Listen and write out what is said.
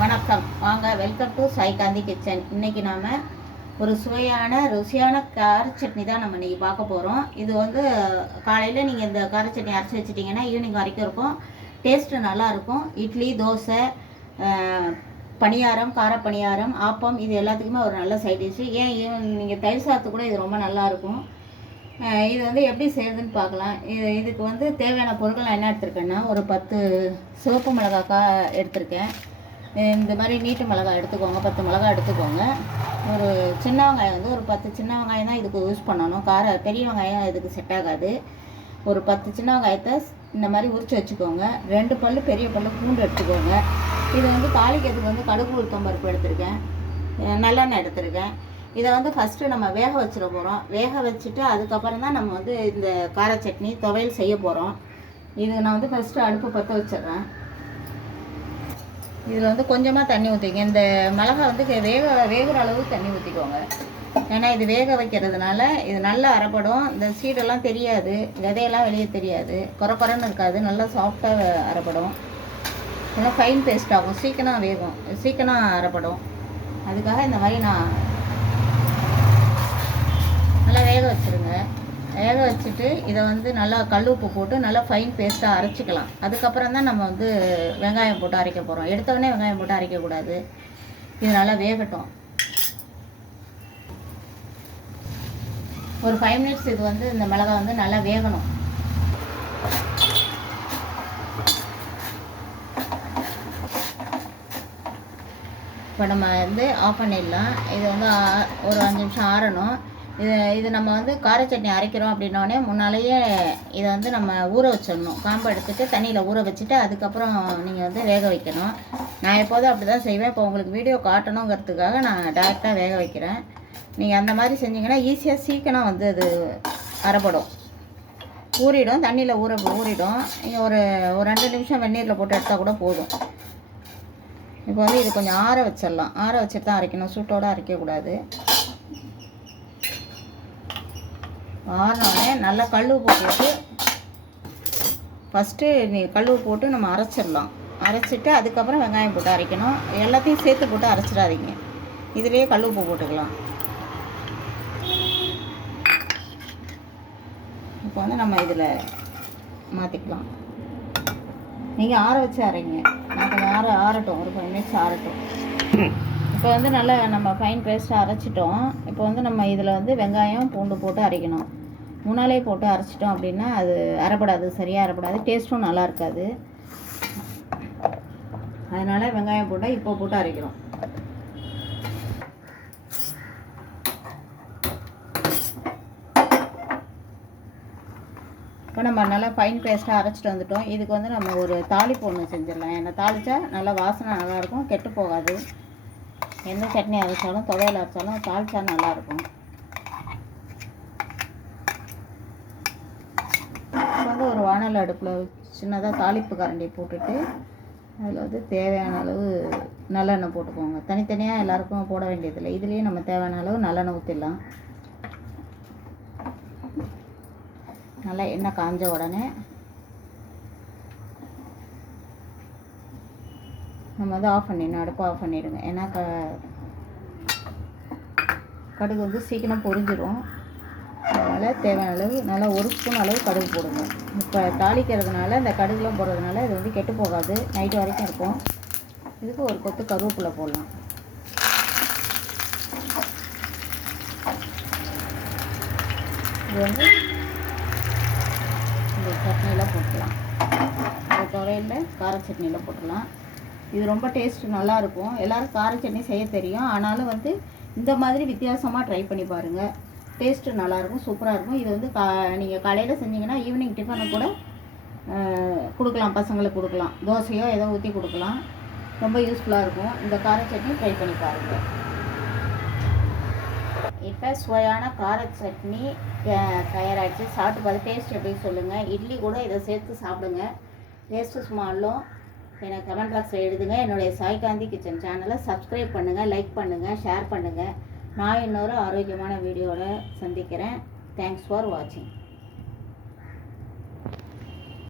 வணக்கம். வாங்க welcome to Saikanthi kitchen இன்னைக்கு நாம ஒரு சுவையான ருசியான கார சட்னி தான் நம்ம இன்றைக்கி பார்க்க போகிறோம் இது வந்து காலையில் நீங்கள் இந்த கார சட்னி அரைச்சி வச்சிட்டிங்கன்னா ஈவினிங் வரைக்கும் இருக்கும். டேஸ்ட்டு நல்லாயிருக்கும் இட்லி தோசை பணியாரம் கார பணியாரம் ஆப்பம் இது எல்லாத்துக்குமே ஒரு நல்ல சைட் டிஷ்ஷு ஏன் ஈவன் நீங்கள் தயிர் சாத்து கூட இது ரொம்ப நல்லா இருக்கும். இது வந்து எப்படி செய்யுதுன்னு பார்க்கலாம். இது இதுக்கு வந்து தேவையான பொருட்கள் நான் என்ன எடுத்திருக்கேன்னா ஒரு பத்து சிவப்பு மிளகாக்கா எடுத்திருக்கேன். இந்த மாதிரி நீட்டு மிளகாய் எடுத்துக்கோங்க பத்து மிளகாய் எடுத்துக்கோங்க. ஒரு சின்ன வெங்காயம் வந்து ஒரு பத்து சின்ன வெங்காயம் தான் இதுக்கு யூஸ் பண்ணணும். கார பெரிய வெங்காயம் இதுக்கு செட் ஆகாது. ஒரு பத்து சின்ன வெங்காயத்தை இந்த மாதிரி உரிச்சு வச்சுக்கோங்க. ரெண்டு பல்லு பெரிய பல் பூண்டு எடுத்துக்கோங்க. இது வந்து தாளிக்கிறதுக்கு வந்து கடுகு உளுத்தம் பருப்பு எடுத்திருக்கேன். நல்லெண்ணெய் எடுத்திருக்கேன். இதை வந்து ஃபஸ்ட்டு நம்ம வேக வச்சிட போகிறோம் வேக வச்சுட்டு அதுக்கப்புறம் தான் நம்ம வந்து இந்த கார சட்னி துவையல் செய்ய போகிறோம் இது நான் வந்து ஃபஸ்ட்டு அடுப்பு பற்ற வச்சிடுறேன். இதில் வந்து கொஞ்சமாக தண்ணி ஊற்றிங்க இந்த மிளகா வந்து வேக வேகிற அளவு தண்ணி ஊற்றிக்கோங்க. ஏன்னா இது வேக வைக்கிறதுனால இது நல்லா அரைப்படும். இந்த சீடெல்லாம் தெரியாது. விதையெல்லாம் வெளியே தெரியாது. குறை இருக்காது. நல்லா சாஃப்டாக அரைப்படும். நல்லா ஃபைன் பேஸ்ட் ஆகும். சீக்கிரம் வேகும். சீக்கிரம் அரைப்படும். அதுக்காக இந்த மாதிரி நான் நல்லா வேக வச்சுருங்க. வேக வச்சுட்டு இதை வந்து நல்லா கல் உப்பு போட்டு நல்லா ஃபைன் பேஸ்ட்டாக அரைச்சிக்கலாம். அதுக்கப்புறம் தான் நம்ம வந்து வெங்காயம் போட்டு அரைக்க போகிறோம் எடுத்தவொடனே வெங்காயம் போட்டு அரைக்கக்கூடாது இது நல்லா வேகட்டும். ஒரு ஃபைவ் மினிட்ஸ் இது வந்து இந்த மிளகா வந்து நல்லா வேகணும். இப்போ நம்ம வந்து ஆஃப் பண்ணிடலாம். இது வந்து ஆ- ஒரு அஞ்சு நிமிஷம் ஆறணும். இது இது நம்ம வந்து கார சட்னி அரைக்கிறோம் அப்படின்னோடனே முன்னாலேயே இதை வந்து நம்ம ஊற வச்சிடணும். காம்பை எடுத்துட்டு தண்ணியில் ஊற வச்சுட்டு அதுக்கப்புறம் நீங்கள் வந்து வேக வைக்கணும். நான் எப்போதும் அப்படி தான் செய்வேன். இப்போ உங்களுக்கு வீடியோ காட்டணுங்கிறதுக்காக நான் டேரெக்டாக வேக வைக்கிறேன். நீங்கள் அந்த மாதிரி செஞ்சீங்கன்னா ஈஸியாக சீக்கிரம் வந்து அது அரைப்படும் ஊறிடும் தண்ணியில் ஊற ஊறிடும். நீங்கள் ஒரு ஒரு ரெண்டு நிமிஷம் வெந்நீரில் போட்டு எடுத்தால் கூட போதும். இப்போ வந்து இது கொஞ்சம் ஆற வச்சிடலாம். ஆற வச்சுட்டு தான் அரைக்கணும். சூட்டோடு அரைக்கக்கூடாது. ஆறினோடனே நல்லா கல் உப்பு போட்டு ஃபஸ்ட்டு நீ கல் உப்பு போட்டு நம்ம அரைச்சிடலாம். அரைச்சிட்டு அதுக்கப்புறம் வெங்காயம் போட்டு அரைக்கணும். எல்லாத்தையும் சேர்த்து போட்டு அரைச்சிடாதீங்க. இதுலேயே கல் உப்பு போட்டுக்கலாம். இப்போ வந்து நம்ம இதில் மாற்றிக்கலாம். நீங்கள் ஆற வச்சு அரைங்க. நான் கொஞ்சம் ஆற ஆறட்டும். ஒரு ஃபைவ் மினிட்ஸ் ஆறட்டும். இப்போ வந்து நல்லா நம்ம ஃபைன் பேஸ்ட்டாக அரைச்சிட்டோம். இப்போ வந்து நம்ம இதில் வந்து வெங்காயம் பூண்டு போட்டு அரைக்கணும். முன்னாலே போட்டு அரைச்சிட்டோம் அப்படின்னா அது அரைப்படாது சரியாக அரைப்படாது. டேஸ்ட்டும் நல்லா இருக்காது. அதனால் வெங்காயம் போட்டால் இப்போ போட்டு அரைக்கிறோம். இப்போ நம்ம நல்லா ஃபைன் பேஸ்ட்டாக அரைச்சிட்டு வந்துட்டோம். இதுக்கு வந்து நம்ம ஒரு தாளிப்பு ஒன்று செஞ்சிடலாம். ஏன்னா தாளிச்சா நல்லா வாசனை நல்லாயிருக்கும் கெட்டு போகாது. எந்த சட்னி அரைச்சாலும் துவையல் அரைச்சாலும் தாளித்தா நல்லாயிருக்கும் இப்போ வந்து ஒரு வானல் அடுப்பில் சின்னதாக தாளிப்பு கரண்டி போட்டுட்டு அதில் வந்து தேவையான அளவு நல்லெண்ணெய் போட்டுக்கோங்க. தனித்தனியாக எல்லாருக்கும் போட வேண்டியதில்லை. இதுலேயும் நம்ம தேவையான அளவு நல்லெண்ணெய் ஊற்றிடலாம் நல்லா எண்ணெய் காஞ்ச உடனே நம்ம வந்து ஆஃப் பண்ணிடணும். அடுப்பு ஆஃப் பண்ணிடுங்க. ஏன்னா க கடுகு வந்து சீக்கிரம் பொரிஞ்சிடும் அதனால் தேவையான அளவு நல்லா ஒரு ஸ்பூன் அளவு கடுகு போடுங்க. இப்போ தாளிக்கிறதுனால இந்த கடுகுலாம் போடுறதுனால இது வந்து கெட்டு போகாது. நைட்டு வரைக்கும் இருக்கும். இதுக்கு ஒரு கொத்து கருவேப்பிலை போடலாம். இது வந்து இந்த சட்னியில் போட்டுக்கலாம். இந்த துறையில் கார சட்னியில் போட்டுடலாம் இது ரொம்ப டேஸ்ட் நல்லா இருக்கும். கார சட்னி செய்ய தெரியும். ஆனாலும் வந்து இந்த மாதிரி வித்தியாசமாக ட்ரை பண்ணி பாருங்கள் டேஸ்ட்டு நல்லாயிருக்கும் சூப்பராக இருக்கும். இது வந்து கா நீங்கள் காலையில் செஞ்சீங்கன்னா ஈவினிங் டிஃபனை கூட கொடுக்கலாம் பசங்களுக்கு கொடுக்கலாம். தோசையோ ஏதோ ஊற்றி கொடுக்கலாம். ரொம்ப யூஸ்ஃபுல்லாக இருக்கும். இந்த கார சட்னி ட்ரை பண்ணி பாருங்கள் இப்போ சுவையான கார சட்னி தயாராகிடுச்சு சாப்பிட்டு பார்த்து டேஸ்ட் எப்படின்னு சொல்லுங்கள் இட்லி கூட இதை சேர்த்து சாப்பிடுங்க. டேஸ்ட்டு சும்மாலும் எனக்கு கமெண்ட் பாக்ஸில் எழுதுங்க. என்னுடைய சாய்காந்தி கிச்சன் சேனலை சப்ஸ்கிரைப் பண்ணுங்கள் லைக் பண்ணுங்கள் ஷேர் பண்ணுங்கள் நான் இன்னொரு ஆரோக்கியமான வீடியோவில் சந்திக்கிறேன். தேங்க்ஸ் ஃபார் வாட்சிங்